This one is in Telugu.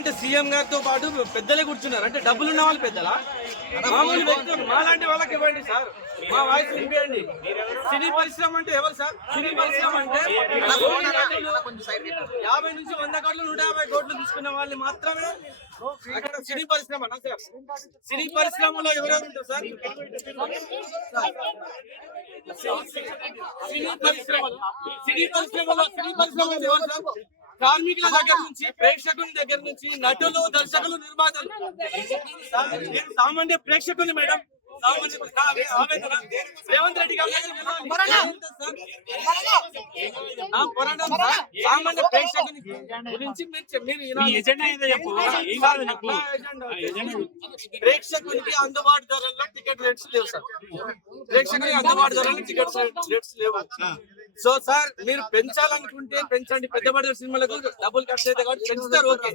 అంటే సీఎం గారితో పాటు పెద్దలే కూర్చున్నారు. అంటే డబ్బులు ఉన్న వాళ్ళు పెద్దలా, మామూలు వ్యక్తులు మాలాంటి వాళ్ళకి ఇవ్వండి సార్, మా వాయిస్ వినిపించండి. సినీ పరిశ్రమ అంటే ఎవరు సార్? సినీ పరిశ్రమ అంటే 50 నుంచి 100 కోట్లు 150 కోట్లు తీసుకున్న వాళ్ళు మాత్రమే అక్కడ సినీ పరిశ్రమ. సార్ సినీ పరిశ్రమలో ఎవరెవరు ఉంటారు సార్? సినీ పరిశ్రమలో ఎవరు సార్? కార్మికుల దగ్గర నుంచి, ప్రేక్షకుల దగ్గర నుంచి, నటులు, దర్శకులు, నిర్మాతలు. నేను సామాన్య ప్రేక్షకుని మేడం, రేవంత్ రెడ్డి గారు సామాన్య ప్రేక్షకుని గురించి ప్రేక్షకునికి అందుబాటు ధరల్లో టికెట్ రేట్స్ లేవు సార్. ప్రేక్షకునికి అందుబాటు ధరల్లో టికెట్ రేట్స్ లేవు. సో సార్ మీరు పెంచాలనుకుంటే పెంచండి, పెద్ద బడ్జెట్ సినిమాలకు డబ్బులు ఖర్చు అయితే కాబట్టి పెంచుతారు, ఓకే.